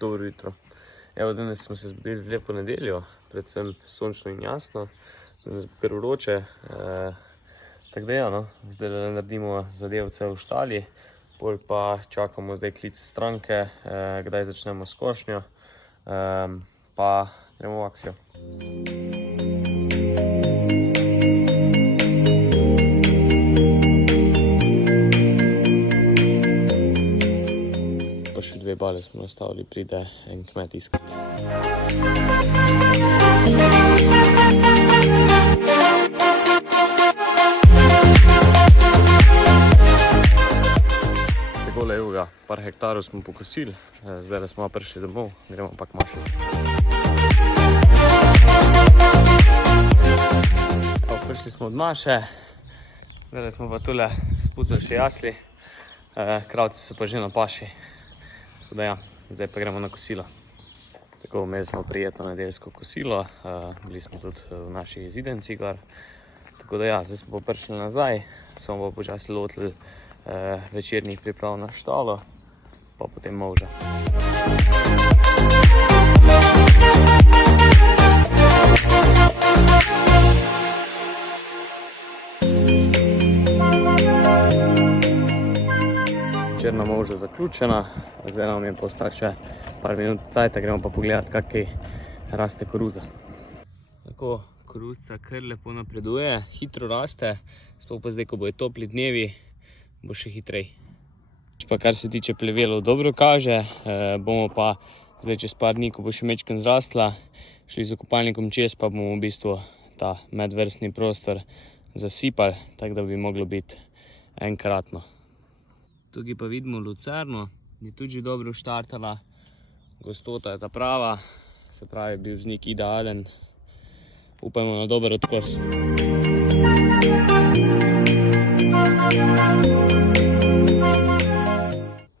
Dobro jutro. Evo, danes smo se zbudili v lepo nedeljo, predvsem sončno in jasno. Danes bo kar vroče. Tako da ja, no, zdaj naredimo zadevce v štali, pol pa čakamo zdaj klic stranke, kdaj začnemo s košnjo, pa gremo v akcijo. Pa še 2 bale smo nastavili, pride en kmet iskat. Takole, evo ga, par hektarov smo pokosili, zdaj smo prišli domov, gremo pa k maši. Prišli smo od maše, zdaj smo pa tule spucali še jasli, kravci so pa že na paši. Tako da ja, zdaj pa gremo na kosilo. Tako, imeli smo prijetno nedeljsko kosilo, bili smo tudi v naši zidenci gor. Tako da ja, zdaj smo pa prišli nazaj, smo pa počasi lotili večernih priprav na štalo, pa potem molža. Večerna molža zaključena, zdaj nam je pa ostalo še par minut cajta, gremo pa pogledati, kakaj raste koruza. Tako, koruzca kar lepo napreduje, hitro raste, sploh pa zdaj, ko bojo topli dnevi, bo še hitrej. Pa kar se tiče plevelov, dobro kaže, bomo pa zdaj čez par dni, ko bo še mečken zrastla, šli z okopalnikom čez, pa bomo v bistvu ta medvrstni prostor zasipali, tako da bi moglo biti enkratno. Tukaj pa vidimo lucerno, je tudi že dobro štartala, gostota je ta prava, se pravi, je bil vznik idealen, upajmo na dober odkos.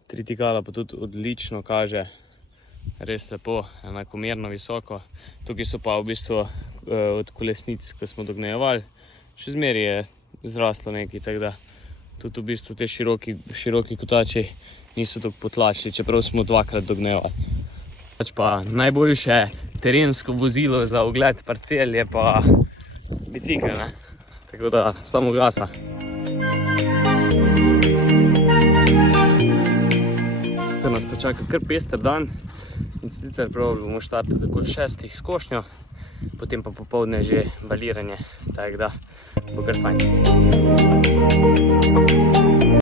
Tritikala pa tudi odlično kaže, res lepo, enakomerno visoko. Tukaj so pa v bistvu od kolesnic, ko smo dognjevali, še zmeraj je zraslo nekaj, tako da tudi v bistvu te široki kotači niso tako potlačili, čeprav smo 2-krat dognjevali. Pač pa najboljše terensko vozilo za ogled parcel je pa bicikel, ne? Tako da samo gasa. Tukaj nas pa čaka kar pester dan in sicer prav bomo štartali takoj 6 s košnjo, potem pa popoldne že baliranje, tako da bo kar fajn.